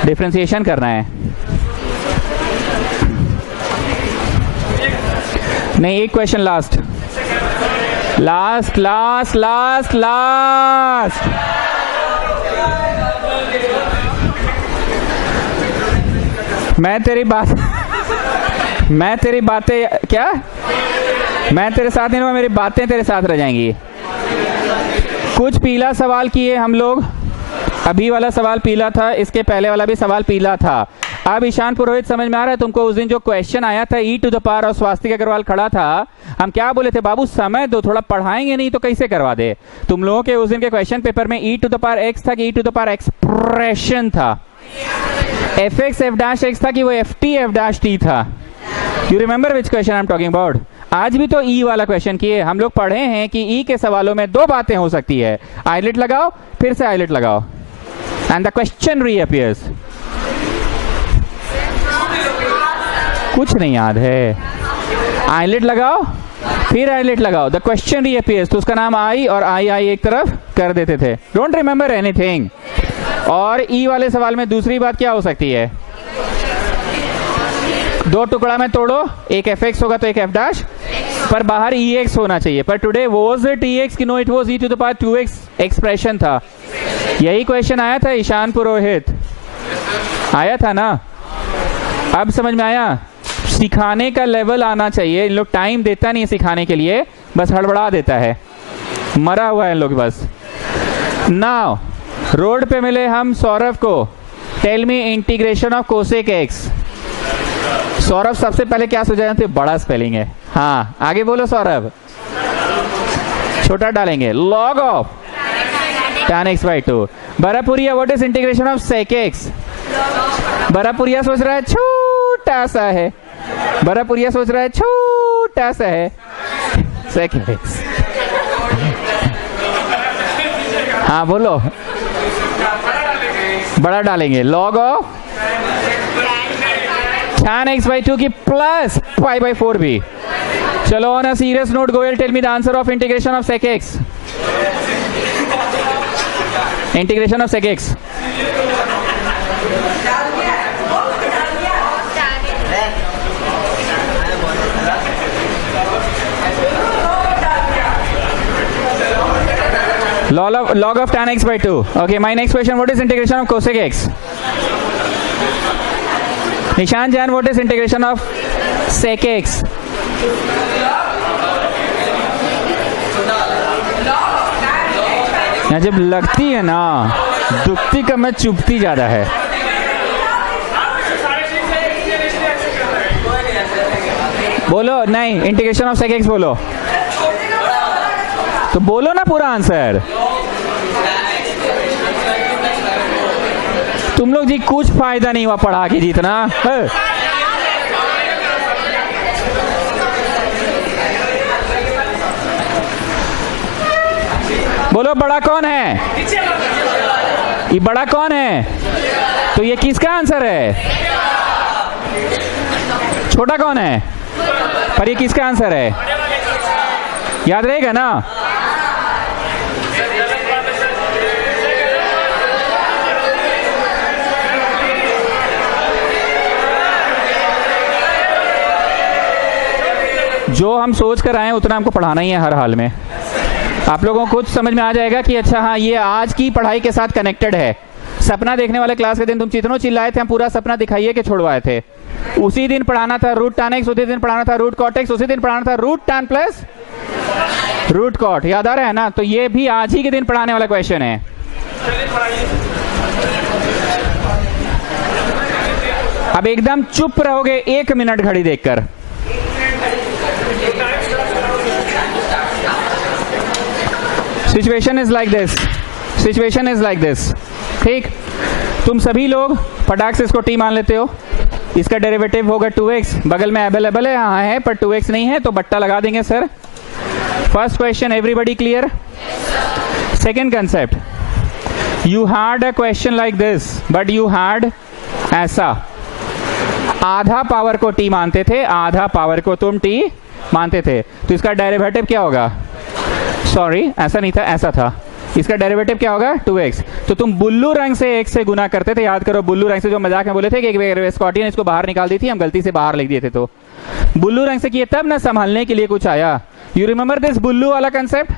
डिफरेंशिएशन करना है. नहीं एक क्वेश्चन लास्ट. मैं तेरी बातें क्या? मैं तेरे साथ नहीं रहूंगा. मेरी बातें तेरे साथ रह जाएंगी. कुछ पीला सवाल किए हम लोग. अभी वाला सवाल पीला था. इसके पहले वाला भी सवाल पीला था. अब ईशान पुरोहित समझ में आ रहा है तुमको? उस दिन जो क्वेश्चन आया था e टू द पावर और स्वास्तिक अग्रवाल खड़ा था. हम क्या बोले थे? बाबू समय दो थोड़ा. पढ़ाएंगे नहीं तो कैसे करवा दे. तुम लोगों के उस दिन के क्वेश्चन पेपर में e to the power x था कि e to the power expression था? F x f dash x था कि वो f t f dash t था? You remember which question I am talking about? आज भी तो ई वाला क्वेश्चन किए हम लोग. पढ़े हैं कि ई के सवालों में दो बातें हो सकती है. आइलेट लगाओ फिर से आइलेट लगाओ एंड द क्वेश्चन रीअपियर्स. कुछ नहीं याद है। आईलेट लगाओ, फिर आईलेट लगाओ, द क्वेश्चन रीअपीयर्स। तो उसका नाम आई और आई एक तरफ कर देते थे। Don't remember anything. और ई वाले सवाल में दूसरी बात क्या हो सकती है? दो टुकड़ा में तोड़ो, एक एफ एक्स होगा तो एक एफ डैश, पर बाहर ई एक्स होना चाहिए। पर today was it e x कि no, it was e to the power 2x expression था। यही क्वेश्चन आया था ईशान पुरोहित, आया था ना? अब समझ में आया? सिखाने का लेवल आना चाहिए। इन लोग टाइम देता नहीं है सिखाने के लिए, बस हड़बड़ा देता है, मरा हुआ है इन लोग बस। नाउ रोड पे मिले हम सौरभ को। Tell me integration of cosec X. Saurabh सबसे पहले क्या सोचा जानते? बड़ा स्पेलिंग है। हाँ आगे बोलो सौरभ। छोटा डालेंगे, log of tan x by 2। Barapuria, what is integration of sec x? Barapuria सोच रहा है छोटा सा है, बरापुरिया सोच रहा है छोटा सा है sec x। हाँ बोलो, बड़ा डालेंगे, log of tan x by 2 की प्लस pi by 4 भी। चलो on a serious note Goyal, tell me the answer of integration of sec x। Integration of sec x। log of tan x by 2। okay, my next question, what is integration of cosec x? Nishan Jain, what is integration of sec x? यहाँ जब लगती है ना, दुखती कम है, चुभती ज्यादा है। बोलो नहीं, इंटीग्रेशन ऑफ sec x बोलो तो बोलो ना पूरा आंसर। तुम लोग जी कुछ फायदा नहीं हुआ पढ़ा के जितना है। बोलो बड़ा कौन है? ये बड़ा कौन है? तो ये किसका आंसर है? छोटा कौन है? पर ये किसका आंसर है? याद रहेगा ना? जो हम सोच कर आए उतना हमको पढ़ाना ही है हर हाल में। आप लोगों को कुछ समझ में आ जाएगा कि अच्छा हाँ ये आज की पढ़ाई के साथ कनेक्टेड है। सपना देखने वाले क्लास के दिन तुम जितनों चिल्लाए थे, हम पूरा सपना दिखाइए के छोड़वाए थे। उसी दिन पढ़ाना था रूट tan x, उसी दिन पढ़ाना था रूट cot x, उसी दिन पढ़ाना था root tan plus root cot। याद आ रहा है ना? तो ये भी आज ही के दिन पढ़ाने वाला क्वेश्चन है। अब एकदम चुप रहोगे 1 मिनट घड़ी देखकर। Situation is like this, situation is like this. ठीक, तुम सभी लोग फटाक से इसको टी मान लेते हो। इसका डेरिवेटिव होगा 2x, बगल में अवेलेबल है, हाँ है, पर 2x नहीं है तो बट्टा लगा देंगे sir. First question, everybody clear? Second concept, you had a question like this but you had ऐसा, आधा पावर को टी मानते थे, आधा पावर को तुम टी मानते थे, तो इसका डेरिवेटिव क्या होगा? सॉरी ऐसा नहीं था, ऐसा था। इसका डेरिवेटिव क्या होगा? 2x। तो तुम बुल्लू रंग से x से गुना करते थे, याद करो बुल्लू रंग से, जो मजाक में बोले थे कि स्कॉटियन इसको बाहर निकाल दी थी, हम गलती से बाहर लिख दिए थे, तो बुल्लू रंग से किए तब ना संभालने के लिए कुछ आया। यू रिमेंबर दिस बुल्लू वाला कंसेप्ट?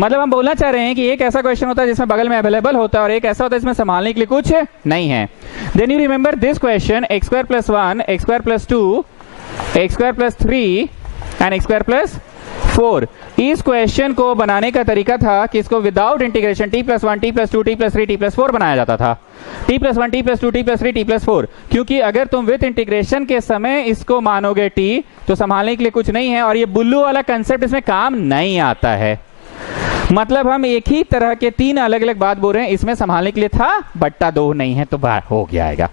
मतलब हम बोलना चाह रहे हैं कि एक ऐसा क्वेश्चन होता है जिसमें बगल में अवेलेबल होता है और एक ऐसा होता है जिसमें संभालने के लिए कुछ नहीं है। Then you remember this question, x square plus 1, x square plus 2, x square plus 3 and x square plus 4। इस क्वेश्चन को बनाने का तरीका था कि इसको without integration t plus 1, t plus 2, t plus 3, t plus 4 बनाया जाता था। t plus 1, t plus 2, t plus 3, t plus 4, क्योंकि अगर तुम विद इंटीग्रेशन के समय इसको मानोगे t तो संभालने के लिए कुछ नहीं है, और ये बुल्लू वाला कंसेप्ट इसमें काम नहीं आता है। मतलब हम एक ही तरह के 3 अलग अलग बात बोल रहे हैं। इसमें संभालने के लिए था, बट्टा 2 नहीं है तो बाहर हो गया आएगा।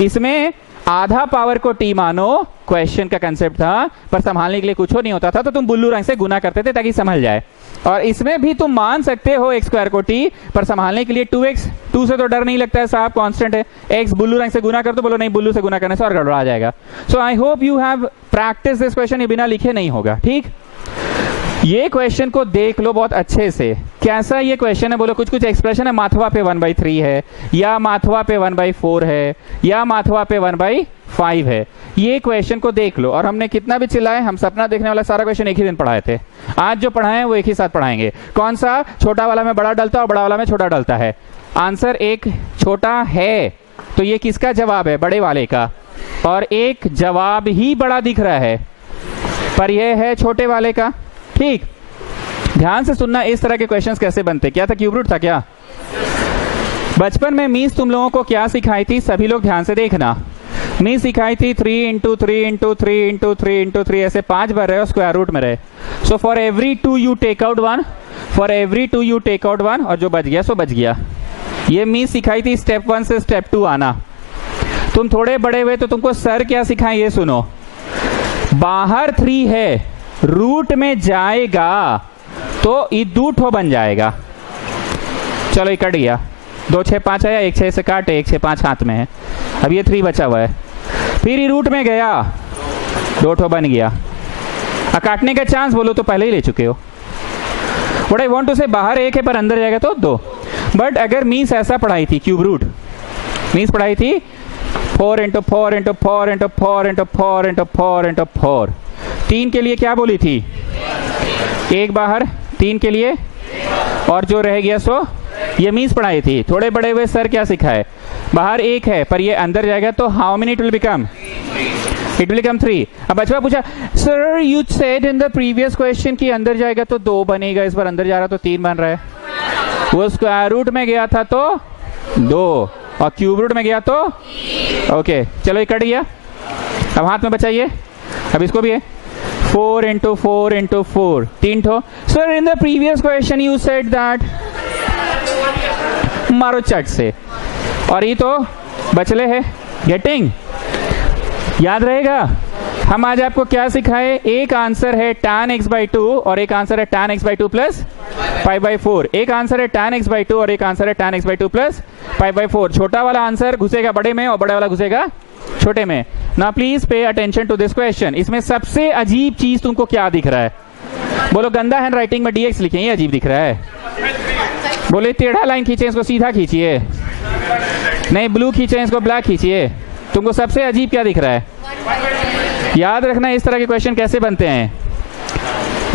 इसमें आधा पावर को टी मानो क्वेश्चन का कंसेप्ट था, पर संभालने के लिए कुछ नहीं होता था तो तुम बुल्लू रंग से गुना करते थे ताकि समझ जाए। और इसमें भी तुम मान सकते हो एक्स स्क्वायर को टी, पर संभालने के लिए 2x, 2 से तो डर नहीं लगता है साहब, कांस्टेंट है। x बुल्लू रंग से गुना कर, तो बोलो नहीं बुल्लू से गुना करने से और गड़बड़ा जाएगा। So I hope you have practice this question, ये बिना लिखे नहीं होगा, ठीक। ये क्वेश्चन को देख लो बहुत अच्छे से, कैसा ये क्वेश्चन है बोलो। कुछ कुछ एक्सप्रेशन है, माथवा पे 1/3 है, या माथवा पे 1/4 है, या माथवा पे 1/5 है। ये क्वेश्चन को देख लो। और हमने कितना भी चिल्लाए, हम सपना देखने वाला सारा क्वेश्चन एक ही दिन पढ़ाए थे। आज जो पढ़ाए वो एक ही साथ पढ़ाएंगे। कौन सा? छोटा वाला में बड़ा डलता है और बड़ा वाला में छोटा डलता है। आंसर एक छोटा है तो ये किसका जवाब है? बड़े वाले का। और एक जवाब ही बड़ा दिख रहा है, पर यह है छोटे वाले का, ठीक। ध्यान से सुनना, इस तरह के क्वेश्चंस कैसे बनते। क्या था? क्यूब रूट था क्या? बचपन में मीस तुम लोगों को क्या सिखाई थी? सभी लोग ध्यान से देखना। मीस सिखाई थी 3 × 3 × 3 × 3 × 3, ऐसे 5 बार रहे और स्क्वायर रूट में रहे। So for every 2 you take out 1, for every 2 you take out 1, और जो बच गया सो बच गया। ये मीस सिखाई थी स्टेप 1 से स्टेप 2 आना। तुम थोड़े बड़े हुए तो तुमको सर क्या सिखाए ये सुनो। बाहर 3 है, रूट में जाएगा तो ये 2 ठो बन जाएगा। चलो ये कट गया, 2 6 5 आया, 1 6 से काटे, 1 6 5 हाथ में है। अब ये 3 बचा हुआ है, फिर ये रूट में गया, 2 ठो बन गया। अब काटने का चांस बोलो तो पहले ही ले चुके हो। व्हाट आई वांट टू से, बाहर 1 है पर अंदर जाएगा तो 2। बट अगर मीस ऐसा पढ़ाई थी, क्यूब रूट मीस पढ़ाई थी 4 × 4 × 4 × 4 × 4 × 4 × 4, 3 के लिए क्या बोली थी? 1 बाहर, 3 के लिए, और जो रह गया सो ये मीस पढ़ाई थी। थोड़े बड़े हुए सर क्या सिखाए? बाहर 1 है पर ये अंदर जाएगा तो how many it will become? It will become 3। अब बच्चा पूछा sir you said in the previous question कि अंदर जाएगा तो 2 बनेगा, इस बार अंदर जा रहा तो 3 बन रहा है। वो स्क्वायर रूट में गया था तो 2, और क्यूब रूट में गया तो ओके। चलो ये कट गया। अब हाथ में बचाइए, अब इसको भी है 4 × 4 × 4, 3 ठो। Sir in the previous question you said that, मारो चट से। और ये तो बचले है, गेटिंग याद रहेगा। हम आज आपको क्या सिखाए? एक आंसर है tan x/2 और एक आंसर है tan x/2 प्लस π/4। एक आंसर है tan x/2 और एक आंसर है tan x/2 प्लस π/4। छोटा वाला आंसर घुसेगा बड़े में और बड़ा वाला घुसेगा छोटे में। ना please pay attention to this question. इसमें सबसे अजीब चीज तुमको क्या दिख रहा है? बोलो गंदा हैंड राइटिंग में dx लिखे, ये अजीब दिख रहा है। बोले टेढ़ा लाइन खींचे, इसको सीधा खींचिए, नहीं ब्लू खींचे, इसको ब्लैक खींचिए। तुमको सबसे अजीब क्या दिख रहा है? याद रखना इस तरह के क्वेश्चन कैसे बनते हैं।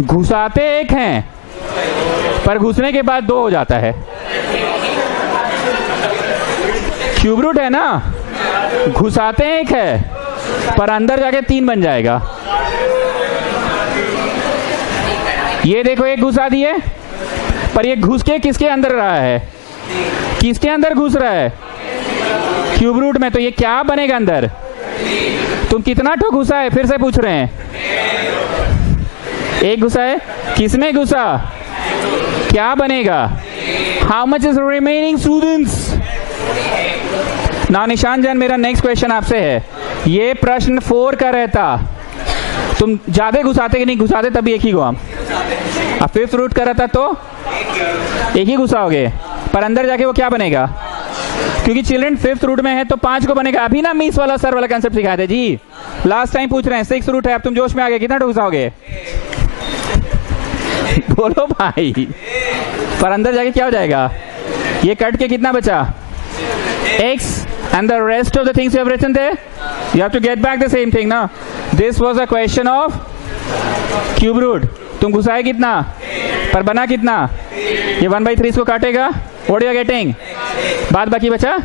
घुसाते एक हैं पर घुसने के बाद 2 हो जाता है। क्यूब रूट है ना, घुसाते एक है पर अंदर जाके 3 बन जाएगा। ये देखो एक घुसा दिए, पर ये घुस के किसके अंदर रहा है? किसके अंदर घुस रहा है? क्यूब रूट में। तो ये क्या बनेगा अंदर? तुम कितना ठो घुसा है? फिर से पूछ रहे हैं। एक घुसा है, किसमें घुसा? क्या बनेगा? How much is remaining students? ना निशान जान, मेरा नेक्स्ट क्वेश्चन आपसे है। ये प्रश्न 4 का रहता, तुम ज्यादा घुसाते कि नहीं घुसाते? तभी एक ही घुमा। अब 5th रूट का रहता तो एक ही घुसाओगे, पर अंदर जाके वो क्या बनेगा? क्योंकि चिल्ड्रन 5th रूट में है तो 5 को बनेगा। अभी ना मीस वाला सर वाला कंसेप्ट सिखाए थे जी, लास्ट टाइम पूछ रहे हैं। 6th रूट है, अब तुम जोश में आ गए, कितना घुसाओगे? बोलो भाई, पर अंदर जाके क्या हो जाएगा? ये कट के कितना बचा? x and the rest of the things you have written there, you have to get back the same thing ना। This was a question of cube root। तुम घुसाए कितना पर बना कितना? ये 1/3 इसको काटेगा। What you are getting? बाद बाकी बचा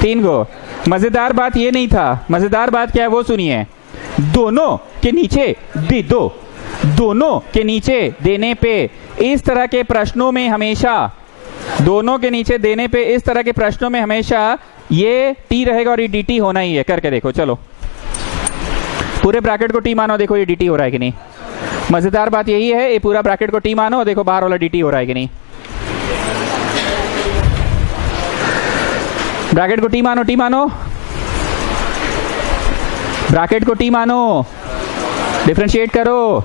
3 को। मजेदार बात ये नहीं था, मजेदार बात क्या है वो सुनिए। दोनों के नीचे दे दो, दोनों के नीचे देने पे इस तरह के प्रश्नों में हमेशा, दोनों के नीचे देने पे इस तरह के प्रश्नों में हमेशा ये टी रहेगा और ये dt होना ही है। करके देखो, चलो पूरे ब्रैकेट को टी मानो, देखो ये dt हो रहा है कि नहीं। मजेदार बात यही है, ये पूरा ब्रैकेट को टी मानो, देखो बाहर वाला dt हो रहा है कि नहीं। ब्रैकेट को टी मानो, टी मानो, ब्रैकेट को टी मानो, डिफरेंशिएट करो।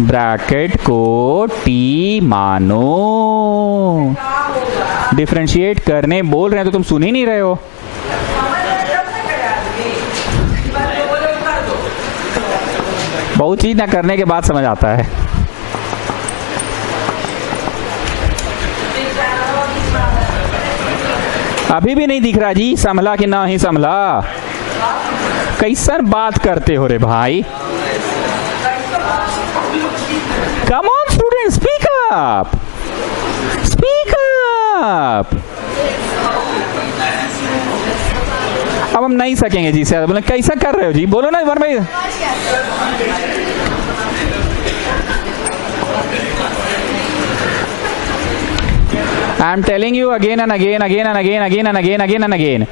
ब्रैकेट को टी मानो, डिफरेंशिएट करने बोल रहे हैं तो तुम सुन ही नहीं रहे हो। बहुत चीज ना करने के बाद समझ आता है। अभी भी नहीं दिख रहा जी, संभला कि ना ही संभला? कैसन बात करते हो रे भाई? Come on student, speak up, speak up. अब हम नहीं सकेंगे जी से बोले कैसा कर रहे हो जी, बोलो ना वन भाई। I am telling you again and again again and again again and again again and again.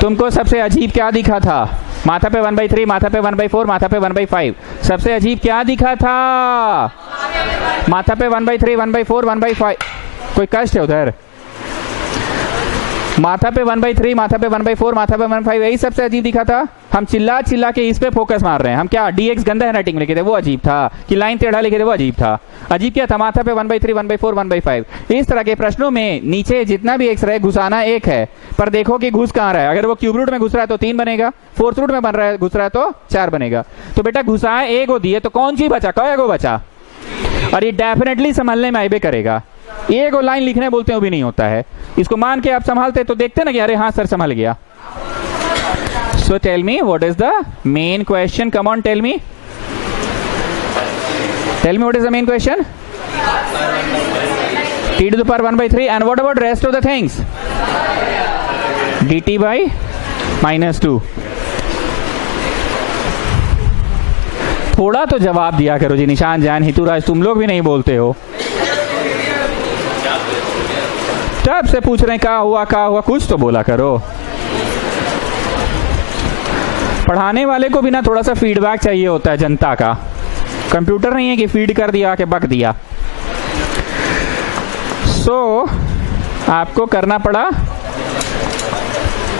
तुमको सबसे अजीब क्या दिखा था? माथा पे 1/3, माथा पे 1/4, माथा पे 1/5। सबसे अजीब क्या दिखा था? माथा पे 1/3, 1/4, 1/5। कोई कष्ट है उधर? माथा पे 1/3, माथा पे 1/4, माथा पे 1/5, यही सबसे अजीब दिखा था। हम चिल्ला चिल्ला के इस पे फोकस मार रहे हैं। हम क्या dx गंदा हैंडराइटिंग में लिखे थे वो अजीब था, कि लाइन टेढ़ा लिखे थे वो अजीब था? अजीब क्या था? माथा पे 1/3, 1/4, 1/5। इस तरह के प्रश्नों में नीचे जितना भी x रहे घुसाना एक है, पर देखो कि घुस कहाँ रहा है। अगर वो क्यूब रूट में घुस रहा है तो 3 बनेगा, फोर्थ रूट में बन रहा है घुस रहा है तो 4 बनेगा। तो बेटा घुसाए ए को दिए तो कौन सी बचा, कहे को बचा? और ये डेफिनेटली संभलने में आइबे करेगा। एक और लाइन लिखने बोलते हैं वो भी नहीं होता है। इसको मान के आप संभालते तो देखते ना कि अरे हाँ सर संभल गया। So tell me what is the main question? Come on tell me, tell me what is the main question? t to the power 1/3 and what about rest of the things? dt by -2। थोड़ा तो जवाब दिया करो जी। निशान जान हितुराज तुम लोग भी नहीं बोलते हो। तब से पूछ रहे हैं क्या हुआ क्या हुआ, कुछ तो बोला करो। पढ़ाने वाले को भी ना थोड़ा सा फीडबैक चाहिए होता है जनता का। कंप्यूटर नहीं है कि फीड कर दिया कि बक दिया। सो आपको करना पड़ा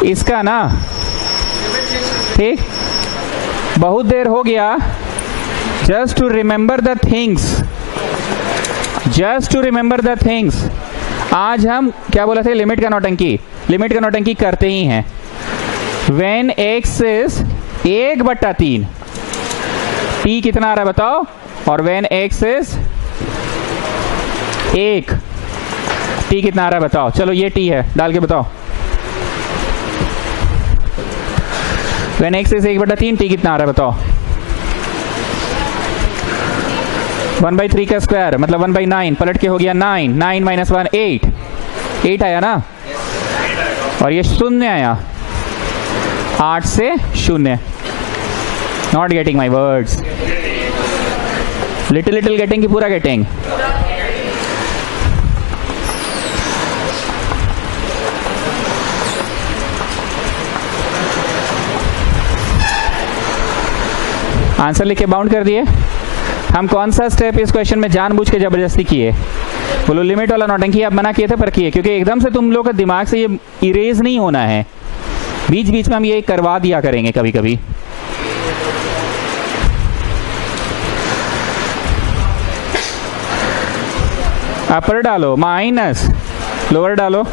इसका ना, ठीक? बहुत देर हो गया। Just to remember the things, just to remember the things. आज हम क्या बोला थे? लिमिट का नौटंकी, लिमिट का नौटंकी करते ही हैं। वेन एक्स इज 1/3, टी कितना आ रहा है बताओ? और वेन एक्स इज 1, टी कितना आ रहा है बताओ? चलो ये टी है, डाल के बताओ। वेन एक्स इज 1/3, टी कितना आ रहा है बताओ? 1/3 का स्क्वायर मतलब 1/9, पलट के हो गया 9, 9 - 1 8, 8 आया ना? और ये 0 आया, 8 से 0। Not getting my words, little little getting की पूरा गेटिंग? आंसर लिख के बाउंड कर दिए। हम कौन सा स्टेप इस क्वेश्चन में जानबूझ के जबरदस्ती किए? बोलो लिमिट वाला नौटंकी आप मना किए थे पर किए, क्योंकि एकदम से तुम लोग का दिमाग से ये इरेज नहीं होना है। बीच बीच में हम ये करवा दिया करेंगे कभी कभी। अपर डालो माइनस, लोअर डालो।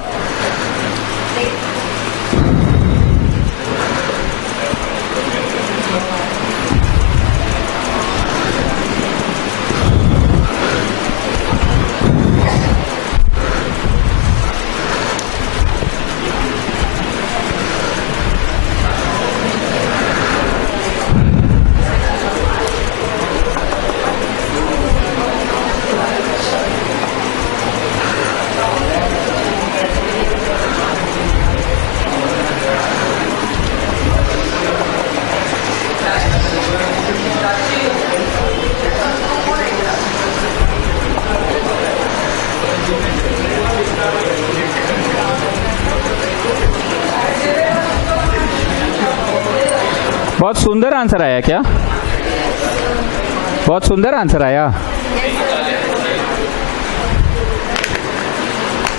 बहुत सुंदर आंसर आया क्या? बहुत सुंदर आंसर आया।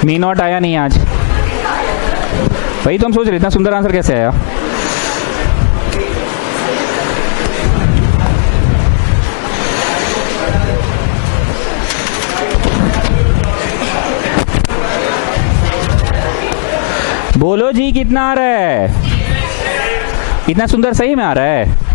मी नॉट आया नहीं आज। वही तो हम सोच रहे इतना सुंदर आंसर कैसे आया। बोलो जी कितना आ रहा है? इतना सुंदर सही में आ रहा है?